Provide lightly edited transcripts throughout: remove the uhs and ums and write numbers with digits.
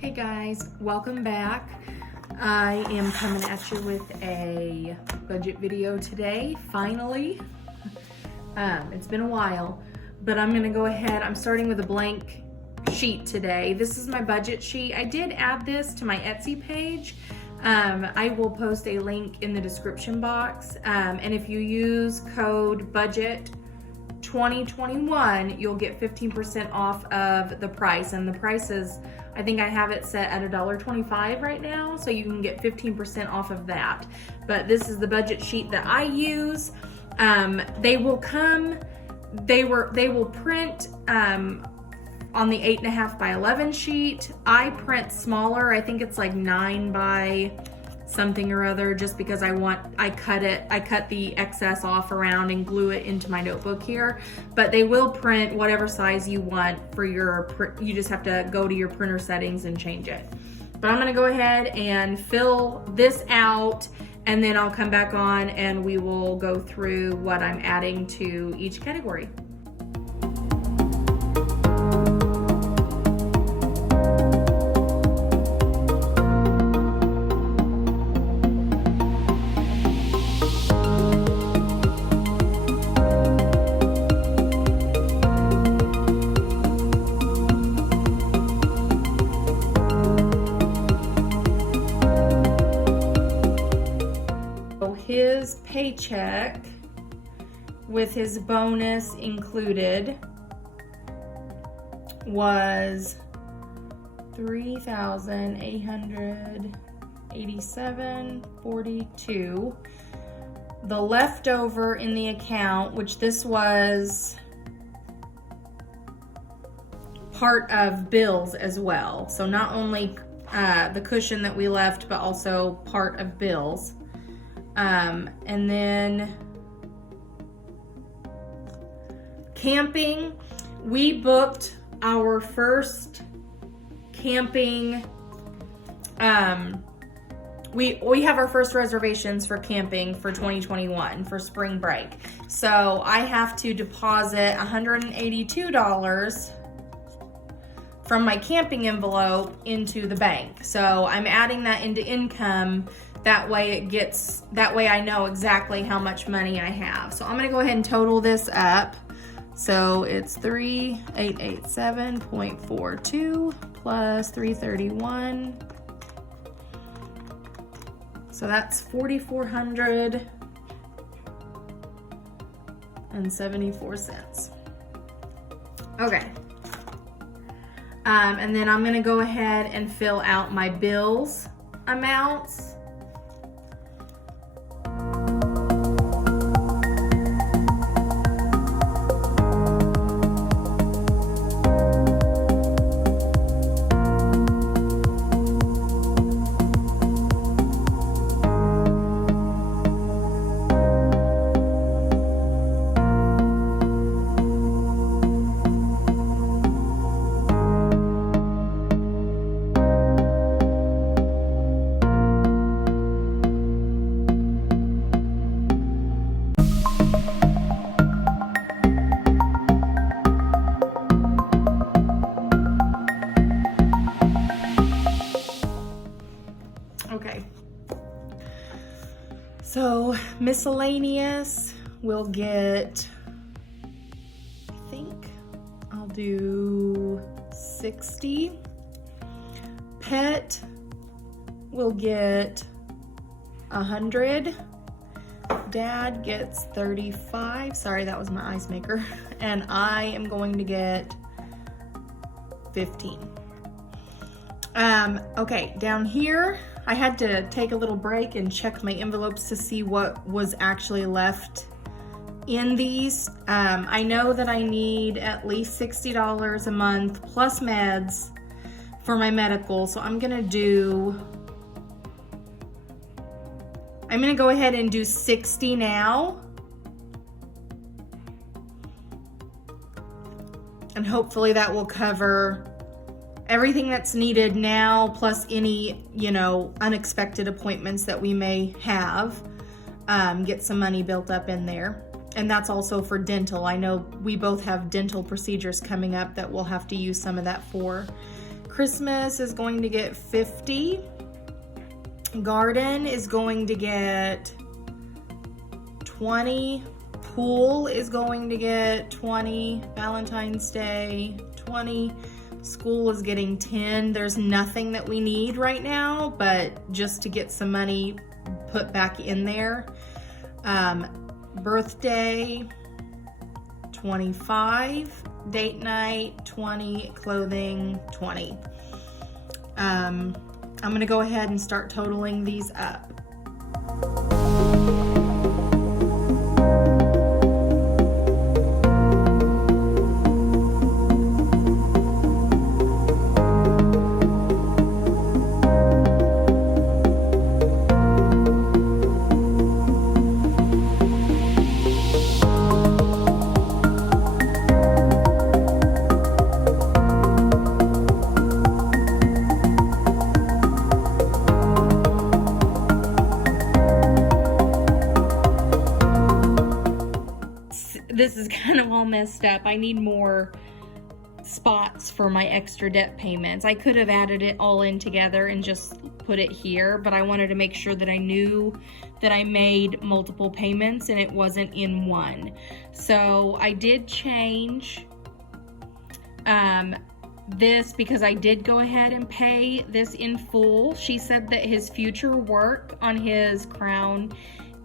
Hey guys, welcome back. I am coming at you with a budget video today, finally. It's been a while, but I'm gonna go ahead. I'm starting with a blank sheet today. This is my budget sheet. I did add this to my Etsy page. I will post a link in the description box. And if you use code budget 2021, you'll get 15% off of the price. And the price is, I think I have it set at $1.25 right now, so you can get 15% off of that. But this is the budget sheet that I use. They will print on the 8.5 by 11 sheet. I print smaller. I think it's like 9 by something or other, just because I cut the excess off around and glue it into my notebook here. But they will print whatever size you want for you just have to go to your printer settings and change it. But I'm gonna go ahead and fill this out, and then I'll come back on and we will go through what I'm adding to each category. His paycheck with his bonus included was $3,887.42. The leftover in the account, which this was part of bills as well. So not only the cushion that we left, but also part of bills. And then camping, we booked our first camping, we have our first reservations for camping for 2021 for spring break. So I have to deposit $182 from my camping envelope into the bank. So I'm adding that into income. That way I know exactly how much money I have. So I'm gonna go ahead and total this up. So it's 3,887.42 plus 331. So that's $4,474. Okay. And then I'm gonna go ahead and fill out my bills amounts. Okay, so miscellaneous will get, I think I'll do 60. Pet will get 100. Dad gets 35. Sorry, that was my ice maker. And I am going to get 15. Okay, down here, I had to take a little break and check my envelopes to see what was actually left in these. I know that I need at least $60 a month plus meds for my medical, so I'm gonna go ahead and do 60 now. And hopefully that will cover everything that's needed now, plus any, unexpected appointments that we may have. Get some money built up in there. And that's also for dental. I know we both have dental procedures coming up that we'll have to use some of that for. Christmas is going to get 50. Garden is going to get 20. Pool is going to get 20. Valentine's Day, 20. School is getting 10. There's nothing that we need right now, but just to get some money put back in there. Birthday, 25. Date night, 20. Clothing, 20. I'm gonna go ahead and start totaling these up. This is kind of all messed up. I need more spots for my extra debt payments. I could have added it all in together and just put it here, but I wanted to make sure that I knew that I made multiple payments and it wasn't in one. So I did change this because I did go ahead and pay this in full. She said that his future work on his crown,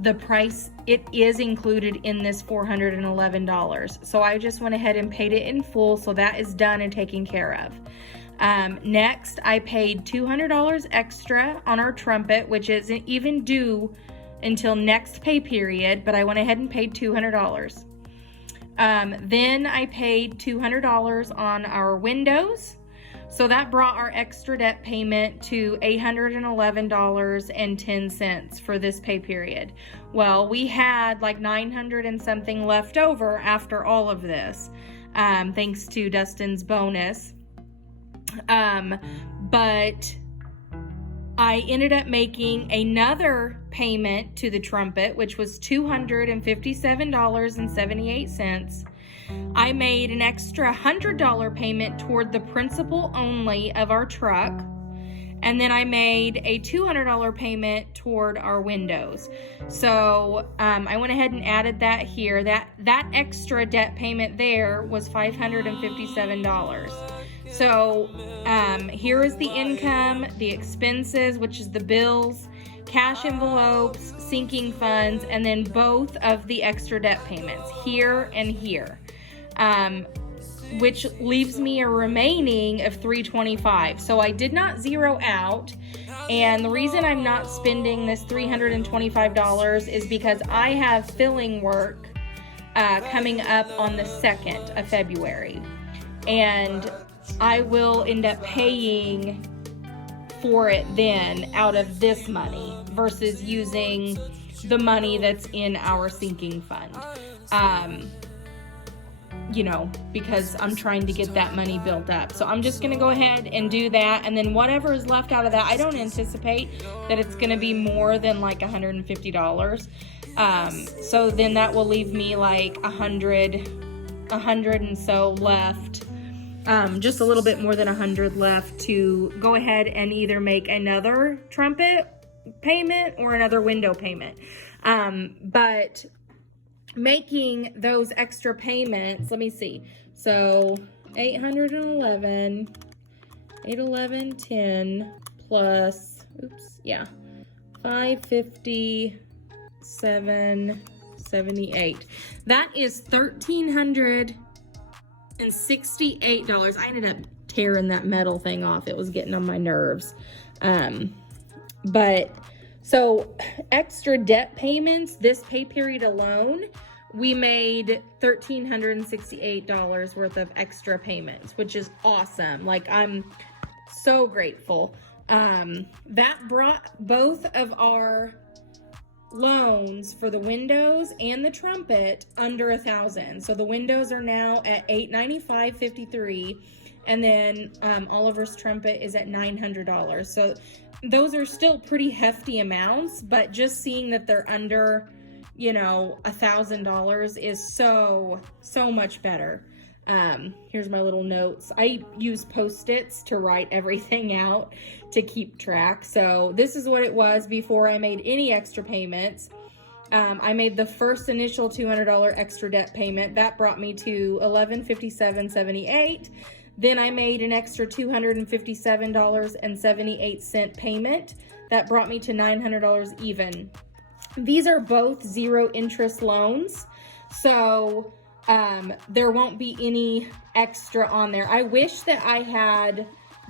the price, it is included in this $411. So I just went ahead and paid it in full, so that is done and taken care of. Next, I paid $200 extra on our trumpet, which isn't even due until next pay period, but I went ahead and paid $200. Then I paid $200 on our windows. So that brought our extra debt payment to $811.10 for this pay period. Well, we had like 900 and something left over after all of this, thanks to Dustin's bonus. But I ended up making another payment to the trumpet, which was $257.78. I made an extra $100 payment toward the principal only of our truck. And then I made a $200 payment toward our windows. So I went ahead and added that here. That extra debt payment there was $557. So here is the income, the expenses, which is the bills, cash envelopes, sinking funds, and then both of the extra debt payments here and here. Which leaves me a remaining of $325. So I did not zero out, and the reason I'm not spending this $325 is because I have filling work coming up on the 2nd of February, and I will end up paying for it then out of this money versus using the money that's in our sinking fund. You know, because I'm trying to get that money built up. So I'm just gonna go ahead and do that, and then whatever is left out of that, I don't anticipate that it's gonna be more than like $150. So then that will leave me like 100 and so left, just a little bit more than 100 left to go ahead and either make another trumpet payment or another window payment. But making those extra payments, let me see. So 811.10 plus, 557.78. That is $1,368. I ended up tearing that metal thing off. It was getting on my nerves. But so extra debt payments, this pay period alone, we made $1,368 worth of extra payments, which is awesome. Like, I'm so grateful. That brought both of our loans for the windows and the trumpet under $1,000. So the windows are now at $895.53, and then Oliver's trumpet is at $900. So those are still pretty hefty amounts, but just seeing that they're under, you know, $1,000 is so much better. Here's my little notes. I use Post-its to write everything out to keep track. So this is what it was before I made any extra payments. I made the first initial $200 extra debt payment. That brought me to $1157.78. Then I made an extra $257.78 payment. That brought me to $900 even. These are both zero interest loans, so there won't be any extra on there. I wish that I had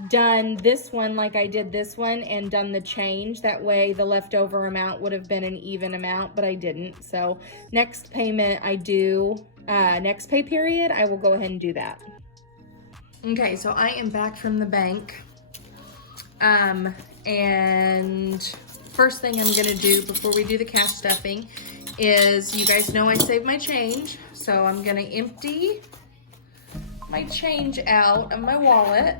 done this one like I did this one and done the change. That way the leftover amount would have been an even amount, but I didn't. So next payment I do, next pay period, I will go ahead and do that. Okay, so I am back from the bank. And first thing I'm gonna do before we do the cash stuffing is, you guys know I save my change. So I'm gonna empty my change out of my wallet.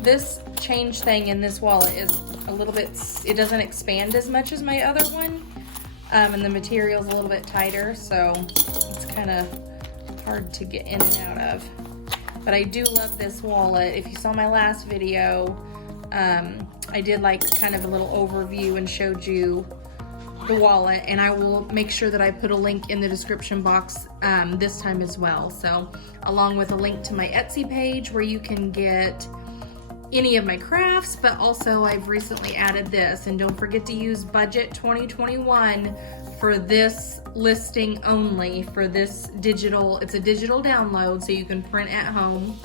This change thing in this wallet is a little bit, it doesn't expand as much as my other one. And the material's a little bit tighter, so it's kind of hard to get in and out of. But I do love this wallet. If you saw my last video, I did like kind of a little overview and showed you the wallet, and I will make sure that I put a link in the description box this time as well. So along with a link to my Etsy page where you can get any of my crafts, but also I've recently added this, and don't forget to use budget 2021 for this listing only, for this digital, it's a digital download so you can print at home.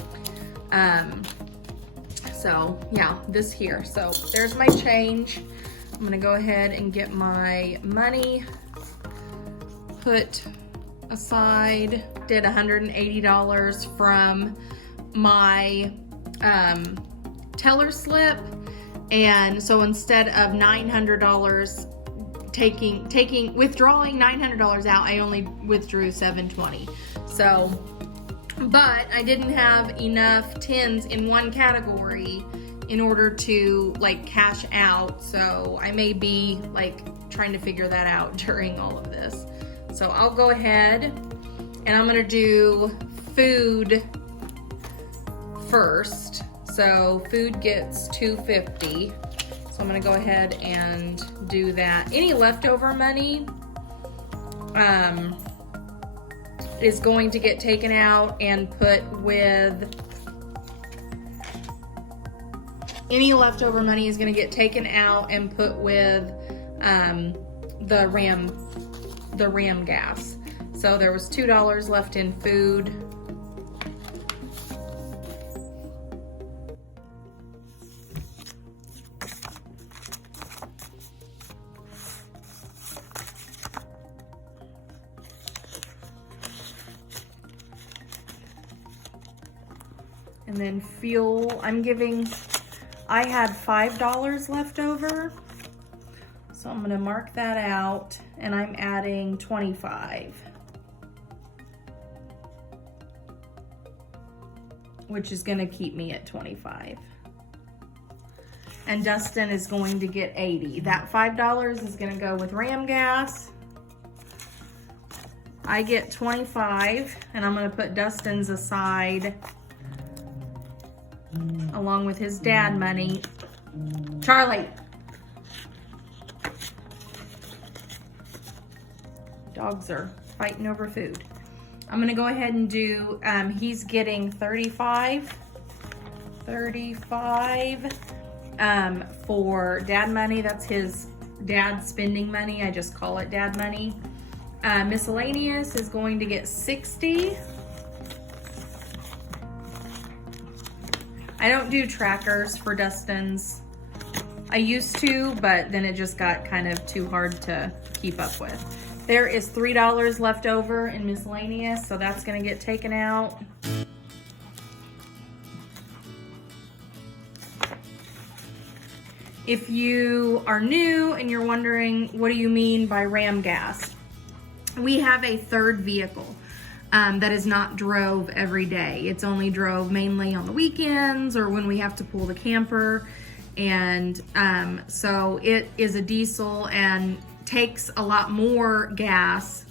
So yeah, this here. So there's my change. I'm gonna go ahead and get my money put aside. Did $180 from my teller slip, and so instead of $900 withdrawing $900 out, I only withdrew $720. So, but I didn't have enough tins in one category in order to like cash out, so I may be like trying to figure that out during all of this. So I'll go ahead and I'm gonna do food first. So food gets $250. So I'm gonna go ahead and do that. Any leftover money is going to get taken out and put with, any leftover money is gonna get taken out and put with the RAM gas. So there was $2 left in food. And then fuel, I had $5 left over. So I'm gonna mark that out, and I'm adding 25. Which is gonna keep me at 25. And Dustin is going to get 80. That $5 is gonna go with RAM gas. I get 25, and I'm gonna put Dustin's aside along with his dad money. Charlie. Dogs are fighting over food. I'm gonna go ahead and do, he's getting 35 for dad money. That's his dad's spending money. I just call it dad money. Miscellaneous is going to get 60. I don't do trackers for Dustin's. I used to, but then it just got kind of too hard to keep up with. There is $3 left over in miscellaneous, so that's gonna get taken out. If you are new and you're wondering, what do you mean by RAM gas? We have a third vehicle. That is not drove every day. It's only drove mainly on the weekends or when we have to pull the camper. And so it is a diesel and takes a lot more gas,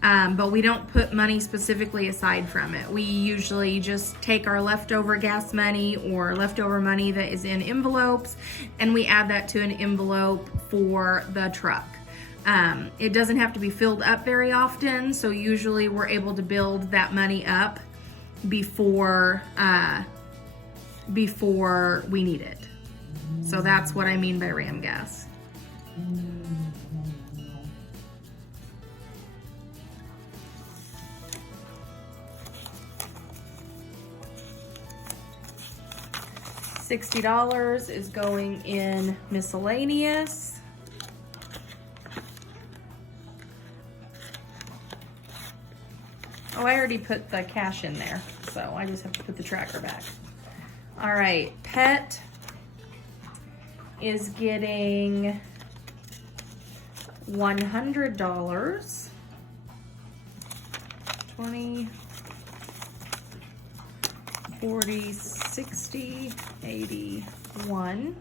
but we don't put money specifically aside from it. We usually just take our leftover gas money or leftover money that is in envelopes, and we add that to an envelope for the truck. It doesn't have to be filled up very often, so usually we're able to build that money up before we need it. So that's what I mean by ram gas. $60 is going in miscellaneous. Oh, I already put the cash in there, so I just have to put the tracker back. All right, pet is getting $100. 20, 40, 60, 81.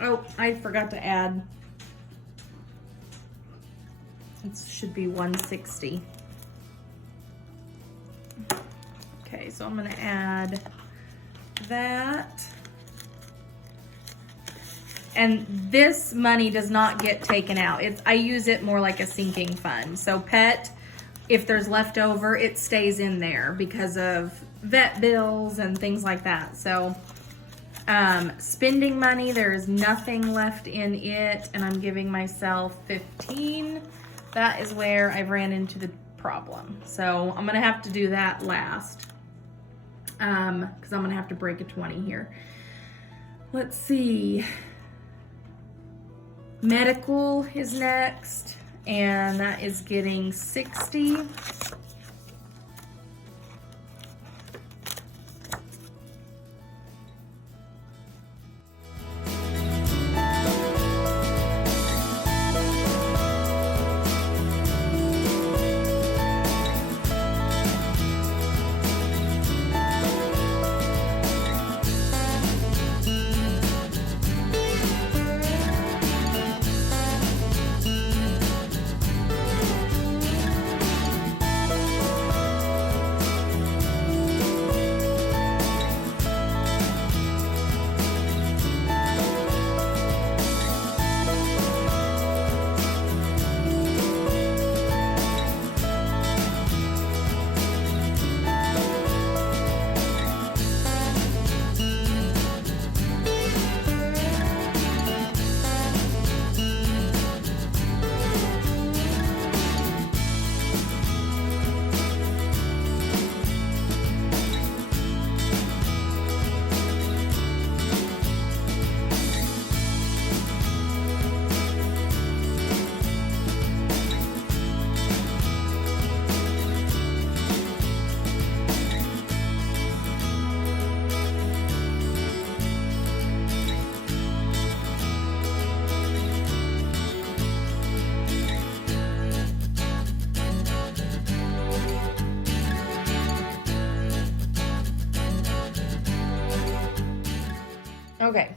Oh, I forgot to add. It should be 160. Okay, so I'm gonna add that. And this money does not get taken out. I use it more like a sinking fund. So pet, if there's leftover, it stays in there because of vet bills and things like that. So spending money, there is nothing left in it, and I'm giving myself 15. That is where I've ran into the problem. So I'm gonna have to do that last, because I'm gonna have to break a 20 here. Let's see. Medical is next, and that is getting 60. Okay.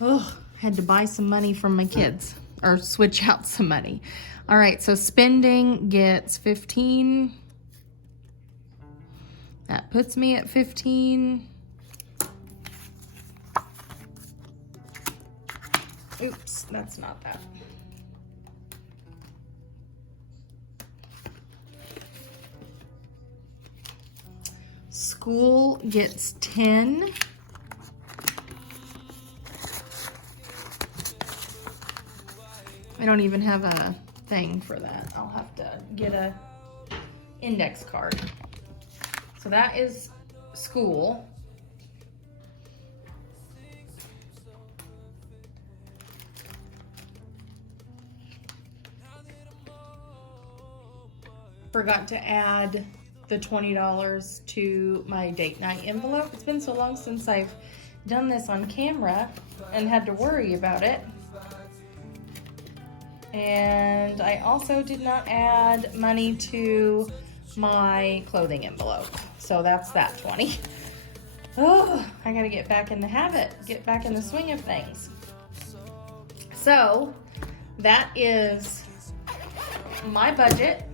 Oh, had to buy some money from my kids, or switch out some money. All right, so spending gets 15. That puts me at 15. Oops, that's not that. School gets 10. I don't even have a thing for that. I'll have to get a index card. So that is school. Forgot to add the $20 to my date night envelope. It's been so long since I've done this on camera and had to worry about it. And I also did not add money to my clothing envelope. So that's that 20. Oh, I gotta get back in the habit, get back in the swing of things. So that is my budget.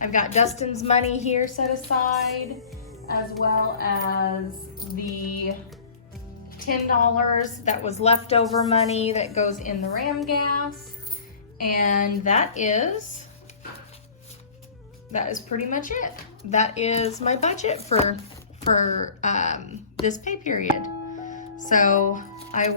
I've got Dustin's money here set aside, as well as the $10 that was leftover money that goes in the Ram gas. And that is pretty much it. That is my budget for this pay period. So I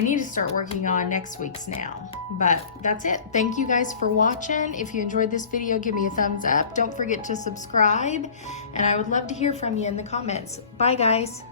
need to start working on next week's now, but that's it. Thank you guys for watching. If you enjoyed this video, give me a thumbs up. Don't forget to subscribe, and I would love to hear from you in the comments. Bye guys.